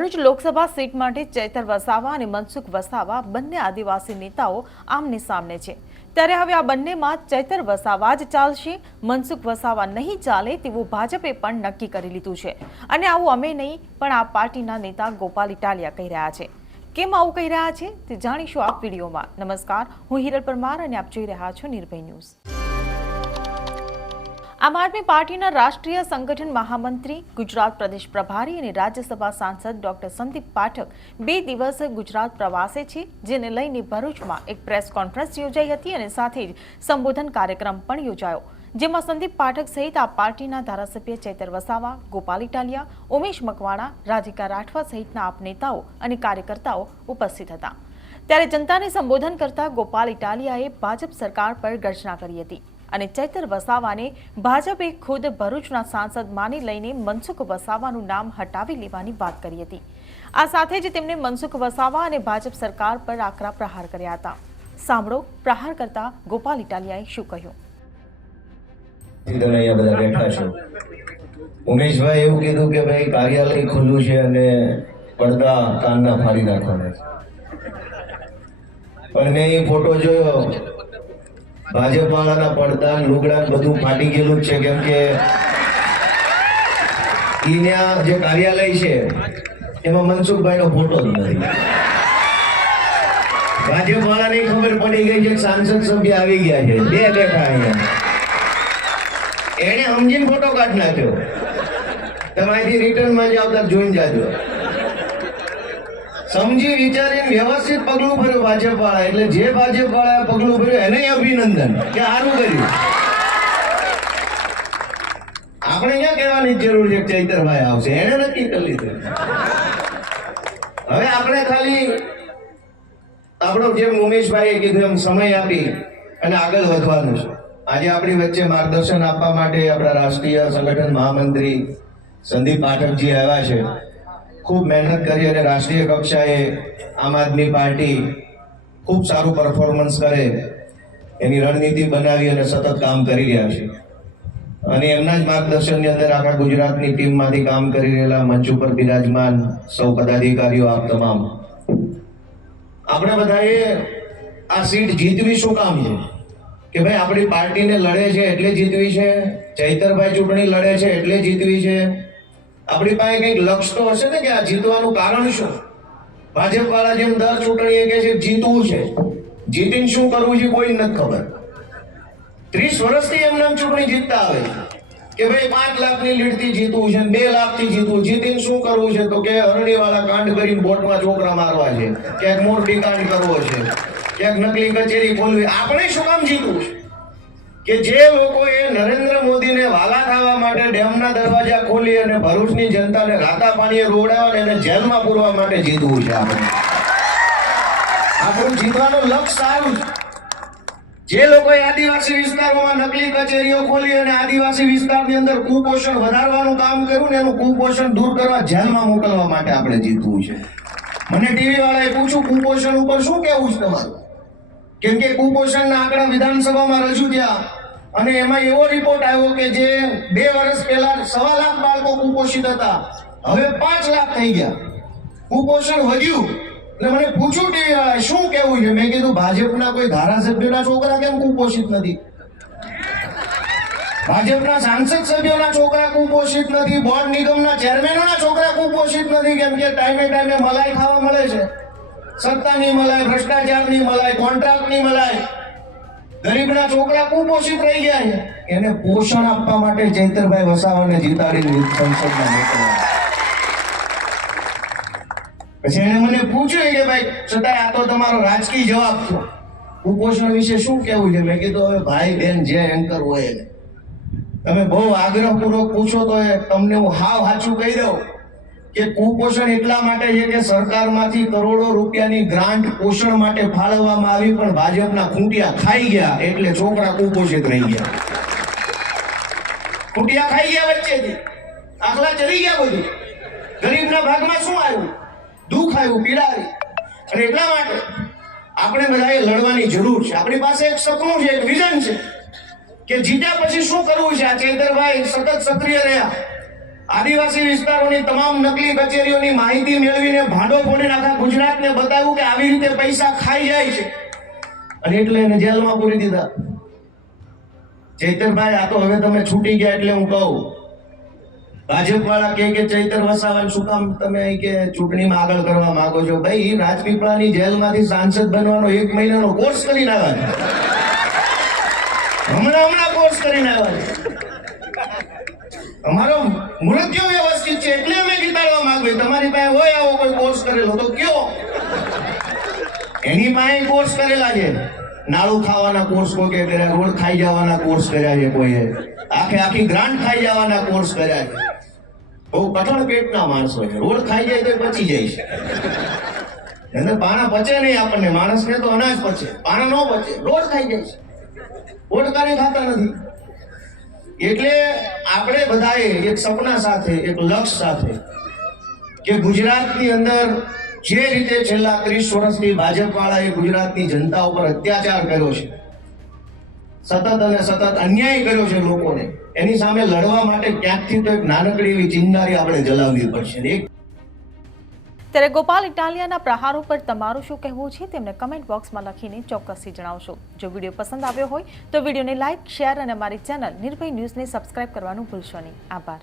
Bharuch Lok Sabha seat માટે ચૈતર વસાવા અને મનસુખ વસાવા બંને આદિવાસી નેતાઓ આમને સામને છે. ત્યારે હવે આ બંનેમાં ચૈતર વસાવા જ ચાલશે, મનસુખ વસાવા નહીં ચાલે તેવું ભાજપે પણ નક્કી કરી લીધું છે. અને આવું અમે નહીં, પણ આ પાર્ટીના નેતા ગોપાલ ઇટાલિયા કહી રહ્યા છે. કેમ આવું કહી રહ્યા છે તે જાણીશું આ વિડીયોમાં. નમસ્કાર, હું હિરલ પરમાર અને આપ જોઈ રહ્યા છો નિર્ભય ન્યૂઝ. આમ આદમી પાર્ટીના રાષ્ટ્રીય સંગઠન મહામંત્રી, ગુજરાત પ્રદેશ પ્રભારી અને રાજ્યસભા સાંસદ ડોક્ટર સંદીપ પાઠક બે દિવસ ગુજરાત પ્રવાસે છે, જેને લઈને ભરૂચમાં એક પ્રેસ કોન્ફરન્સ યોજાઈ હતી અને સાથે જ સંબોધન કાર્યક્રમ પણ યોજાયો. જેમાં સંદીપ પાઠક સહિત આ પાર્ટીના ધારાસભ્ય ચેતર વસાવા, ગોપાલ ઇટાલિયા, ઉમેશ મકવાણા રાધિકા રાઠવા સહિતના આપ નેતાઓ અને કાર્યકર્તાઓ ઉપસ્થિત હતા. ત્યારે જનતાને સંબોધન કરતા ગોપાલ ઇટાલિયાએ ભાજપ સરકાર પર ગર્જના કરી હતી. અને ચૈતર વસાવાને ભાજપે ખુદ ભરૂચના સાંસદ માની લઈને મનસુખ વસાવાનું નામ હટાવી લેવાની વાત કરી હતી. આ સાથે જ તેમણે મનસુખ વસાવા અને ભાજપ સરકાર પર આકરા પ્રહાર કર્યા હતા. સાંભળો પ્રહાર કરતા ગોપાલ ઇટાલિયાએ શું કહ્યું. ઉમેશભાઈ એવું કીધું કે ભાઈ કાર્યાલય ખુલ્લું છે અને પડદા કાનના ફાડી નાખવાના પણ મેં એ ફોટો જોયો. ભાજપ વાળાના પડદા લુગડા બધું ફાટી ગયેલું છે. કેમ કે જે કાર્યાલય છે, એમાં મનસુખભાઈ નો ફોટો જ નથી. વાળાને ખબર પડી ગઈ છે સાંસદ સભ્ય આવી ગયા છે. બે બેઠા અહીંયા. એને સમજીને ફોટો કાઢ નાખ્યો. તમારી રિટર્નમાં જ આવતા જોઈને જાજો. સમજી વિચારીને વ્યવસ્થિત પગલું ભર્યું ભાજપ વાળા એટલે જે ભાજપ વાળા પગલું ભર્યું એને અભિનંદન કે સારું કર્યું. આપણે ક્યાં કહેવાની જરૂર છે ચૈતરભાઈ આવશે? એને નક્કી કરી લીધું. હવે આપણે ખાલી આપણો જેમ ઉમેશભાઈએ કીધું એમ સમય આપી અને આગળ વધવાનું છે. આજે આપણી વચ્ચે માર્ગદર્શન આપવા માટે આપણા રાષ્ટ્રીય સંગઠન મહામંત્રી સંદીપ પાઠકજી આવ્યા છે. ખૂબ મહેનત કરી અને રાષ્ટ્રીય કક્ષાએ આમ આદમી પાર્ટી ખૂબ સારું પરફોર્મન્સ કરે, એની રણનીતિ બનાવી અને સતત કામ કરી રહ્યા છે. અને એમના જ માર્ગદર્શનની અંદર આખા ગુજરાતની ટીમમાંથી કામ કરી રહેલા મંચ ઉપર બિરાજમાન સૌ પદાધિકારીઓ આપ તમામ. આપણે બધાએ આ સીટ જીતવી શું કામ છે? કે ભાઈ આપણી પાર્ટીને લડે છે એટલે જીતવી છે? ચૈતરભાઈ ચૂંટણી લડે છે એટલે જીતવી છે? આપણી પાસે કંઈક લક્ષ તો હશે ને કે આ જીતવાનું કારણ શું? ભાજપ વાળા જેમ દર ચૂંટણીએ કે છે, જીતવું છે. જીતીને શું કરવું છે કોઈ નથી ખબર. ત્રીસ વર્ષથી એમને ચૂંટણી જીતતા આવે કે ભાઈ પાંચ લાખની લીડથી જીતવું છે, બે લાખથી જીતવું, જીતીને શું કરવું છે? તો કે અરણીવાળા કાંડ કરીને બોટમાં છોકરા મારવા છે, ક્યાંક મોરબી કાંડ કરવો છે, ક્યાંક નકલી કચેરી ખોલવી. આપણે શું કામ જીતવું છે? કે જે લોકોએ નરેન્દ્ર મોદીને વાલા થવા માટે ડેમના દરવાજા ખોલી અને ભરૂચની જનતાને રાતા પાણીએ રોડાવા અને જેલમાં પૂરવા માટે જીતવું છે આપણે. આપણું જીતવાનું લક્ષ્ય સારું છે. જે લોકોએ આદિવાસી વિસ્તારોમાં નકલી કચેરીઓ ખોલી અને આદિવાસી વિસ્તારની અંદર કુપોષણ વધારવાનું કામ કર્યું ને એનું કુપોષણ દૂર કરવા જેલમાં મોકલવા માટે આપણે જીતવું છે. મને ટીવી વાળાએ પૂછ્યું, કુપોષણ ઉપર શું કહેવું છે તમારું? કેમ કે કુપોષણના આંકડા વિધાનસભામાં રજૂ થયા અને એમાં એવો રિપોર્ટ આવ્યો કે જે બે વર્ષ પહેલા સવા લાખ બાળકો કુપોષિત હતા. હવે પાંચ લાખ થઈ ગયા. કુપોષણ વધ્યું. એટલે મને પૂછ્યું ટીવી વાળા શું કેવું છે? મેં કીધું, ભાજપના કોઈ ધારાસભ્યોના છોકરા કેમ કુપોષિત નથી? ભાજપના સાંસદ સભ્યોના છોકરા કુપોષિત નથી. બોર્ડ નિગમના ચેરમેનોના છોકરા કુપોષિત નથી. કેમ કે ટાઈમે ટાઈમે મલાઈ ખાવા મળે છે. સત્તાની મલાઈ, ભ્રષ્ટાચારની મલાઈ, કોન્ટ્રાક્ટની મલાઈ. ગરીબના છોકરા કુપોષિત રહી ગયા છે. એને પોષણ આપવા માટે ચૈતરભાઈ વસાવાને જીતાડી સંસદમાં મોકલ્યા પછી એને મને પૂછ્યું કે ભાઈ છતાંય આ તો તમારો રાજકીય જવાબ છો. કુપોષણ વિશે શું કેવું છે? મેં કીધું, હવે ભાઈ બેન જે એન્કર હોય તમે બહુ આગ્રહપૂર્વક પૂછો તો તમને હું હાવ સાચું કહી દઉં. કે કુપોષણ એટલા માટે છે કે સરકારમાંથી કરોડો રૂપિયાની ગ્રાન્ટ પોષણ માટે ફાળવવામાં આવી, પણ ભાજપના ખૂંટિયા ખાઈ ગયા એટલે છોકરા કુપોષિત રહી ગયા. ખૂંટિયા ખાઈ ગયા વચ્ચેથી. આખલા ચડી ગયા બધું. ગરીબના ભાગમાં શું આવ્યું? દુઃખ આવ્યું પીડા આવી અને એટલા માટે આપણે બધાએ લડવાની જરૂર છે. આપણી પાસે એક સપનું છે, એક વિઝન છે કે જીત્યા પછી શું કરવું છે? આ ચૈતરભાઈ સતત સક્રિય રહ્યા. આદિવાસી વિસ્તારોની તમામ નકલી કચેરીઓની માહિતી મેળવીને ભાંડો ફોડીને આખા ગુજરાતને બતાવ્યું કે આવી રીતે પૈસા ખાઈ જાય છે. અને એટલે એને જેલમાં પૂરી દીધા. ચૈતરભાઈ, આ તો હવે તમે છૂટી ગયા એટલે હું કહું. ભાજપ વાળા કે કે ચૈતર વસાવા, શું કામ તમે કે ચૂંટણીમાં આગળ કરવા માંગો છો? ભાઈ, રાજપીપળાની જેલમાંથી સાંસદ બનવાનો એક મહિનાનો કોર્સ કરીને આવ્યા હમણાં હમણાં કોર્સ કરીને આવ્યા અમારો મૃત્યુ વ્યવસ્થિત છે એટલે અમે જીતાડવા માંગીએ. તમારી પાસે હોય આવો કોઈ કોર્સ કરેલો તો કયો. એની પાસે કોર્સ કરેલા છે. નાળું ખાવાના કોર્સ કે કર્યા રોડ ખાઈ જવાના કોર્સ કર્યા છે કોઈએ. આખે આખી ગ્રાન્ટ ખાઈ જવાના કોર્સ કર્યા છે. બહુ કઠણ પેટના માણસો છે. રોડ ખાઈ જાય તો પચી જાય છે. એને પાણા પચે નહીં આપણને. માણસને તો અનાજ પચે. પાણા ન પચે. રોજ ખાઈ જાય છે. ઓટકાને ખાતા નથી. એટલે આપણે બધાએ એક સપના સાથે, એક લક્ષ્ય સાથે કે ગુજરાતની અંદર જે રીતે છેલ્લા ત્રીસ વર્ષથી ભાજપવાળાએ ગુજરાતની જનતા ઉપર અત્યાચાર કર્યો છે, સતત અને સતત અન્યાય કર્યો છે લોકોને, એની સામે લડવા માટે ક્યાંકથી તો એક નાનકડી એવી ચિંગારી આપણે જલાવવી પડશે એક ત્યારે ગોપાલ ઇટાલિયાના પ્રહારો પર તમારું શું કહેવું છે તેમને કમેન્ટ બોક્સમાં લખીને ચોક્કસથી જણાવશો. જો વીડિયો પસંદ આવ્યો હોય તો વિડીયોને લાઇક શેર અને અમારી ચેનલ નિર્ભય ન્યૂઝને સબસ્ક્રાઇબ કરવાનું ભૂલશો નહીં. આભાર.